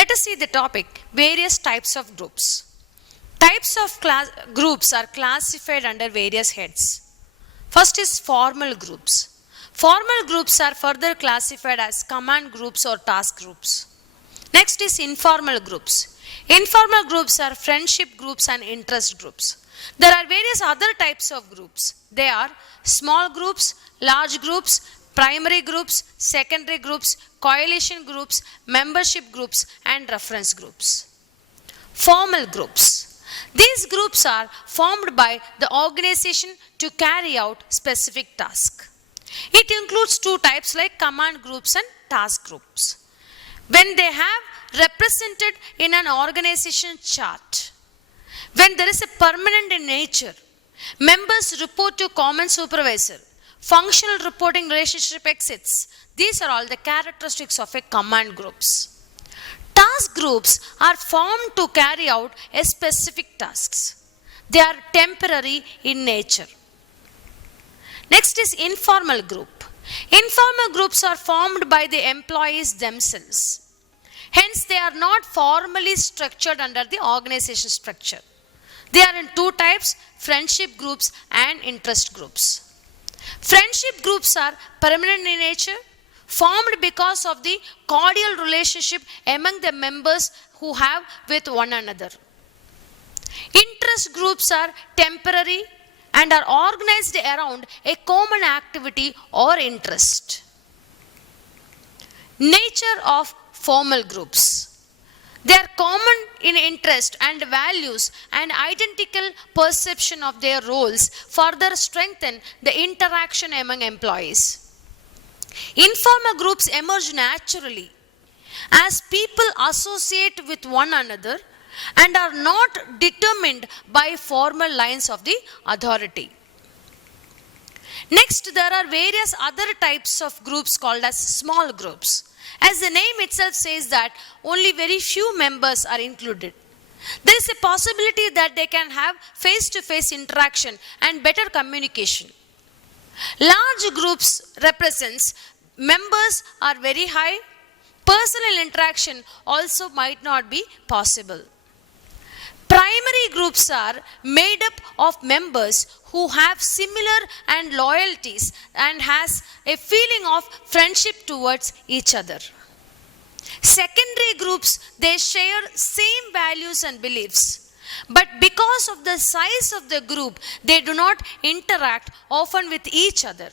Let us see the topic, various types of groups. Types of groups are classified under various heads. First is formal groups. Formal groups are further classified as command groups or task groups. Next is informal groups. Informal groups are friendship groups and interest groups. There are various other types of groups. They are small groups, large groups, primary groups, secondary groups, coalition groups, membership groups, and reference groups. Formal groups. These groups are formed by the organization to carry out specific tasks. It includes two types like command groups and task groups. When they have represented in an organization chart, when there is a permanent in nature, members report to common supervisor, functional reporting relationship exists. These are all the characteristics of a command groups. Task groups are formed to carry out a specific tasks. They are temporary in nature. Next is informal group. Informal groups are formed by the employees themselves. Hence, they are not formally structured under the organization structure. They are in two types, friendship groups and interest groups. Friendship groups are permanent in nature, formed because of the cordial relationship among the members who have with one another. Interest groups are temporary and are organized around a common activity or interest. Nature of formal groups. They are common in interest and values, and identical perception of their roles further strengthen the interaction among employees. Informal groups emerge naturally as people associate with one another and are not determined by formal lines of the authority. Next, there are various other types of groups called as small groups. As the name itself says that only very few members are included. There is a possibility that they can have face-to-face interaction and better communication. Large groups represents members are very high. Personal interaction also might not be possible. Primary groups are made up of members who have similar and loyalties and has a feeling of friendship towards each other. Secondary groups, they share same values and beliefs, but because of the size of the group, they do not interact often with each other.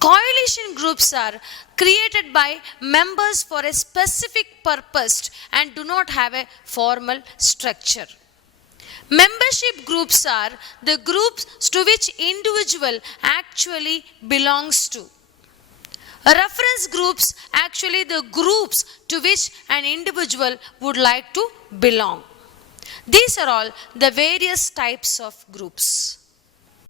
Coalition groups are created by members for a specific purpose and do not have a formal structure. Membership groups are the groups to which individual actually belongs to. Reference groups actually the groups to which an individual would like to belong. These are all the various types of groups.